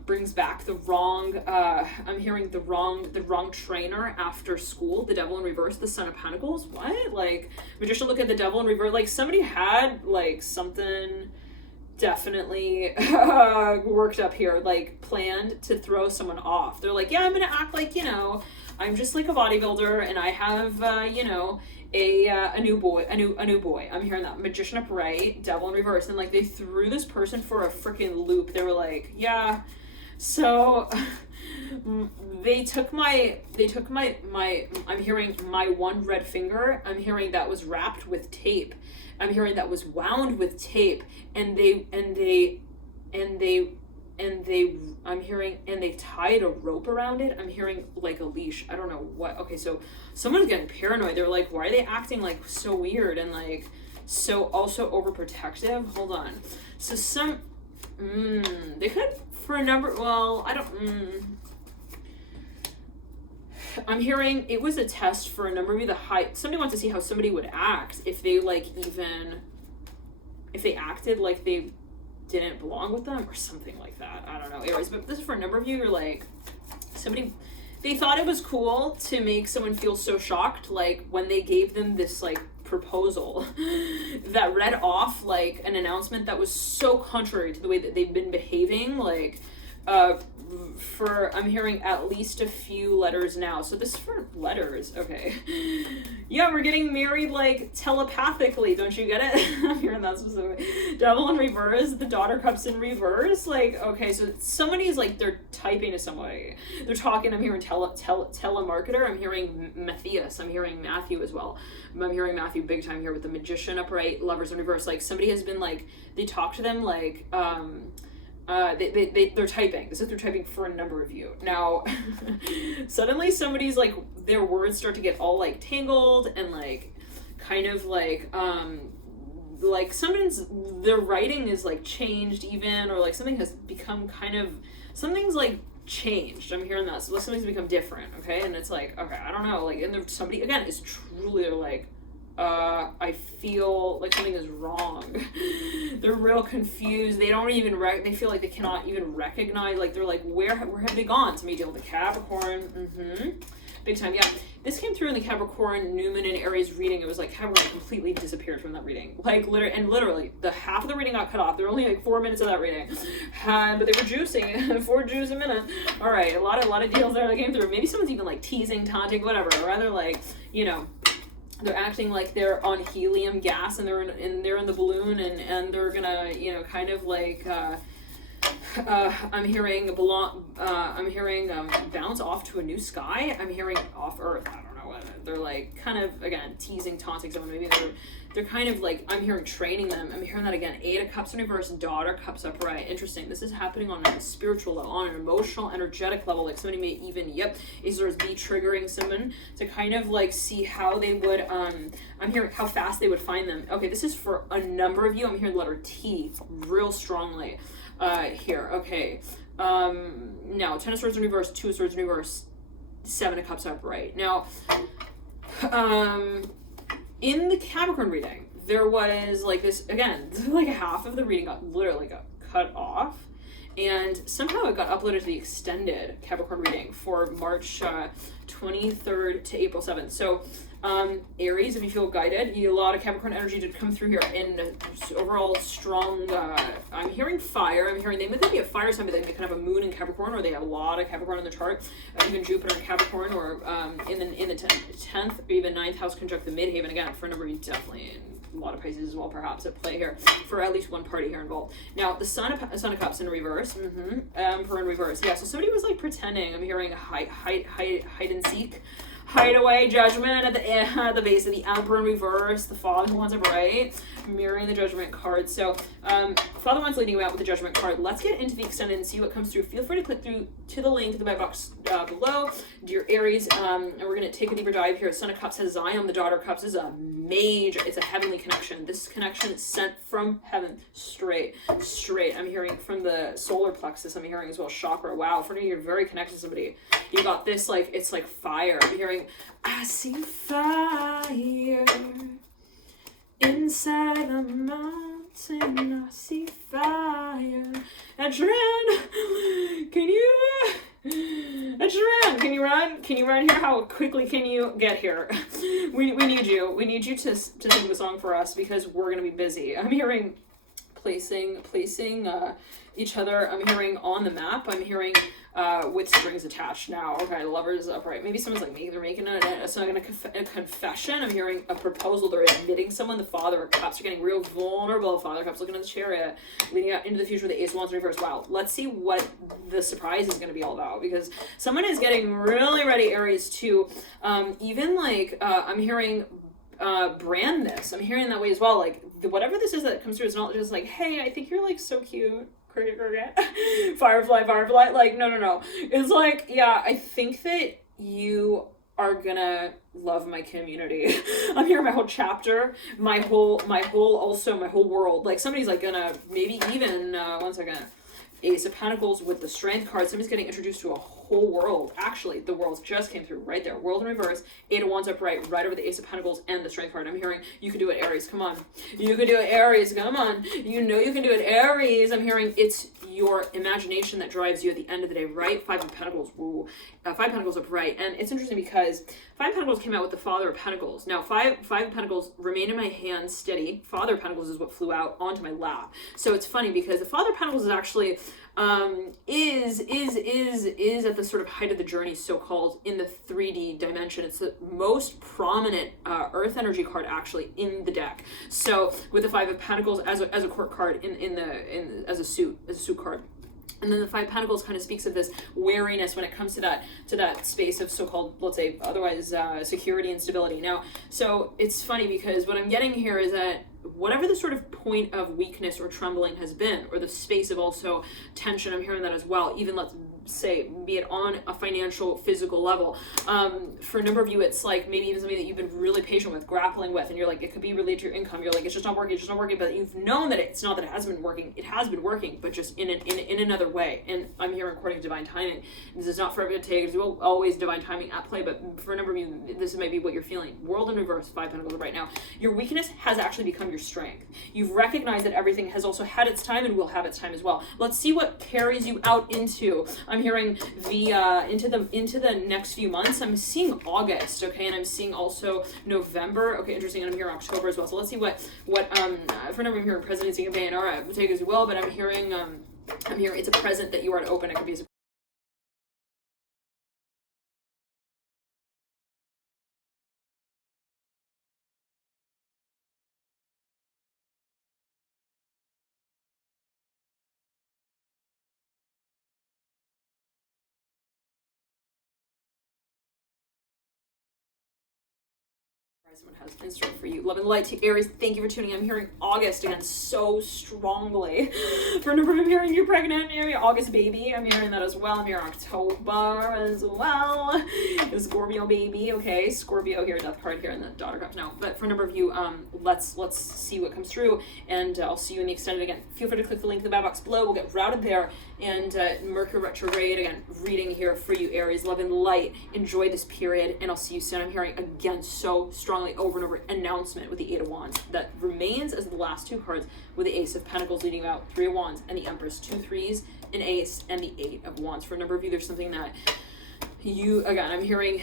brings back the wrong, I'm hearing the wrong trainer after school, the Devil in reverse, the Son of Pentacles, what? Like, Magician, look at the Devil in reverse, like somebody had like something definitely worked up here, like planned to throw someone off. They're like, yeah, I'm gonna act like, you know, I'm just like a bodybuilder and I have, you know, a new boy. I'm hearing that. Magician upright, Devil in reverse, and like they threw this person for a freaking loop. They were like, yeah, so they took my I'm hearing my one red finger. I'm hearing that was wrapped with tape. I'm hearing that was wound with tape, and they I'm hearing, and they tied a rope around it. I'm hearing like a leash. I don't know what. Okay, so someone's getting paranoid. They're like, why are they acting like so weird and like so also overprotective? Hold on. So they could, for a number, well, I don't, I'm hearing it was a test for a number of you. Somebody wants to see how somebody would act if they like if they acted like they didn't belong with them or something like that. I don't know, Aries, but this is for a number of you. You're like, they thought it was cool to make someone feel so shocked, like when they gave them this like proposal that read off like an announcement that was so contrary to the way that they've been behaving, like for, I'm hearing at least a few letters now. So this is for letters, okay. Yeah, we're getting married like telepathically, don't you get it? I'm hearing that specific. Devil in reverse, the Daughter Cups in reverse, like, okay, so somebody's like, they're typing to somebody. They're talking, I'm hearing telemarketer, I'm hearing Matthias, I'm hearing Matthew as well. I'm hearing Matthew big time here with the Magician upright, Lovers in reverse, like somebody has been like, they talk to them like, they're typing. This is they're typing for a number of you. Now, suddenly somebody's like, their words start to get all like tangled and like, kind of like their writing is like changed even, or like something has become kind of, something's like changed. I'm hearing that. So something's become different, okay? And it's like, okay, I don't know. Like, and somebody, again, is truly, they're like, I feel like something is wrong. They're real confused. They don't even they feel like they cannot even recognize, like they're like, where have they gone? Somebody deal with the Capricorn. Big time. Yeah, this came through in the Capricorn, Newman, and Aries reading. It was like Capricorn completely disappeared from that reading. Like literally, the half of the reading got cut off. There were only like 4 minutes of that reading, but they were juicing 4 Jews a minute. All right, a lot of deals there that came through. Maybe someone's even like teasing, taunting, whatever. Or rather, like, you know, they're acting like they're on helium gas and they're in the balloon and they're gonna, you know, kind of like I'm hearing bounce off to a new sky. I'm hearing off Earth. I don't know what they're like, kind of again teasing, taunting someone. Maybe they're kind of like, I'm hearing training them. I'm hearing that again. 8 of Cups in reverse, Daughter Cups upright. Interesting. This is happening on a spiritual level, on an emotional, energetic level. Like somebody may even, is there be triggering someone to kind of like see how they would, I'm hearing how fast they would find them. Okay, this is for a number of you. I'm hearing the letter T real strongly here. Okay. Now, 10 of Swords in reverse, 2 of Swords in reverse, 7 of Cups upright. Now, in the Capricorn reading, there was like this, again, like half of the reading got cut off, and somehow it got uploaded to the extended Capricorn reading for March 23rd to April 7th. So, Aries, if you feel guided, a lot of Capricorn energy did come through here, and overall strong, I'm hearing fire. I'm hearing they might be a fire sign, but they kind of a moon in Capricorn, or they have a lot of Capricorn in the chart, even Jupiter in Capricorn, or in the 10th or even 9th house conjunct the midhaven, again, for a number of you, definitely a lot of Pisces as well, perhaps at play here for at least one party here involved. Now the Sun of Cups in reverse, Emperor in reverse. Yeah, so somebody was like pretending. I'm hearing hide and seek, hideaway, judgment at the base of the Emperor in reverse. The Father who wants it right, mirroring the Judgment card. So Father wants leading you out with the Judgment card. Let's get into the extended and see what comes through. Feel free to click through to the link in the buy box below. Dear Aries, and we're going to take a deeper dive here. Son of Cups has Zion. The Daughter of Cups is a major, it's a heavenly connection. This connection is sent from heaven, straight. I'm hearing from the solar plexus. I'm hearing as well chakra. Wow, for me, you're very connected to somebody. You got this, like, it's like fire. I'm hearing, I see fire inside the mountain. I see fire. Adrian, can you run? Can you run here? How quickly can you get here? We need you. We need you to sing the song for us because we're gonna be busy. I'm hearing placing each other. I'm hearing on the map. I'm hearing with strings attached. Now, okay, Lovers upright. Maybe someone's like they're making a confession. I'm hearing a proposal. They're admitting someone. The Father of Cups are getting real vulnerable. Father of Cups looking at the Chariot, leading out into the future with the Ace of Wands in reverse. Wow, let's see what the surprise is going to be all about, because someone is getting really ready, Aries, to even like I'm hearing brand this. I'm hearing that way as well. Like whatever this is that comes through is not just like, hey, I think you're like so cute. Firefly, like no. It's like, yeah, I think that you are gonna love my community. I'm here, my whole chapter, my whole world. Like somebody's like gonna maybe even one second. Ace of Pentacles with the Strength card. Somebody's getting introduced to a whole world. Actually, the worlds just came through right there. World in reverse, Eight of Wands upright, right over the Ace of Pentacles and the Strength card. I'm hearing, you can do it, Aries. Come on. You can do it, Aries. Come on. You know you can do it, Aries. I'm hearing it's your imagination that drives you at the end of the day, right? Five of Pentacles. Ooh. Five Pentacles upright. And it's interesting because Five Pentacles came out with the Father of Pentacles. Now, Five of Pentacles remained in my hand steady. Father of Pentacles is what flew out onto my lap. So it's funny because the Father of Pentacles is actually is at the sort of height of the journey, so-called, in the 3D dimension. It's the most prominent Earth energy card actually in the deck. So with the Five of Pentacles as a court card as a suit card. And then the Five Pentacles kind of speaks of this wariness when it comes to that space of so-called, let's say, otherwise security and stability. Now, so it's funny because what I'm getting here is that whatever the sort of point of weakness or trembling has been, or the space of also tension, I'm hearing that as well, even let's say, be it on a financial, physical level. For a number of you, it's like maybe even something that you've been really patient with, grappling with, and you're like, it could be related to your income. You're like, it's just not working, but you've known that it's not that it hasn't been working. It has been working, but just in another way. And I'm here according to divine timing. This is not for everyone to take. There's always divine timing at play, but for a number of you, this may be what you're feeling. World in reverse, Five Pentacles right now. Your weakness has actually become your strength. You've recognized that everything has also had its time and will have its time as well. Let's see what carries you out into. I'm hearing into the next few months. I'm seeing August, okay, and I'm seeing also November. Okay, interesting. And I'm hearing October as well. So let's see what for a number of you, I'm hearing presidency campaign. All right, we'll take it as well. But I'm hearing it's a present that you are to open. It could be a someone has in store for you. Love and light to Aries. Thank you for tuning in. I'm hearing August again so strongly. For a number, I'm hearing you're pregnant. You're August baby. I'm hearing that as well. I'm hearing October as well. Scorpio baby. Okay, Scorpio here. Death card here in the Daughter Cups now. But for a number of you, let's see what comes through, and I'll see you in the extended again. Feel free to click the link in the buy box below. We'll get routed there. And Mercury Retrograde again. Reading here for you, Aries. Love and light. Enjoy this period, and I'll see you soon. I'm hearing again so strongly over and over announcement with the Eight of Wands that remains as the last two cards with the Ace of Pentacles leading out, Three of Wands, and the Empress. 2 3s, an Ace, and the Eight of Wands. For a number of you, there's something that you, again, I'm hearing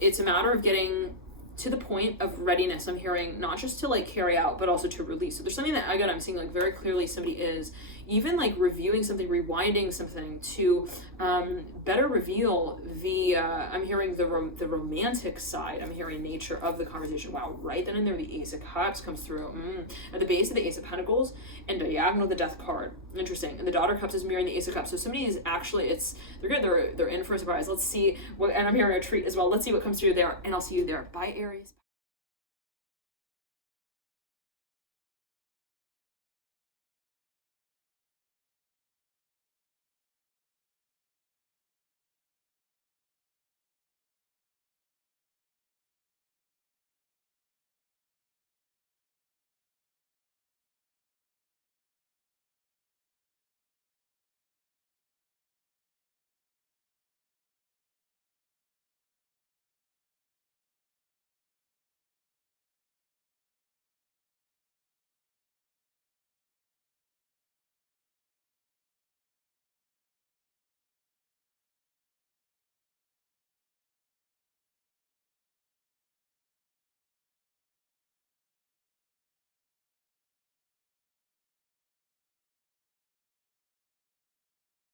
it's a matter of getting to the point of readiness. I'm hearing not just to like carry out, but also to release. So there's something that, again, I'm seeing like very clearly somebody is even like reviewing something, rewinding something to better reveal the I'm hearing the romantic side. I'm hearing nature of the conversation. Wow, right then and there the Ace of Cups comes through. At the base of the Ace of Pentacles and diagonal the Death card. Interesting. And the Daughter of Cups is mirroring the Ace of Cups. So somebody is actually, they're good. They're in for a surprise. Let's see what, and I'm hearing a treat as well. Let's see what comes through there, and I'll see you there. Bye, Aries.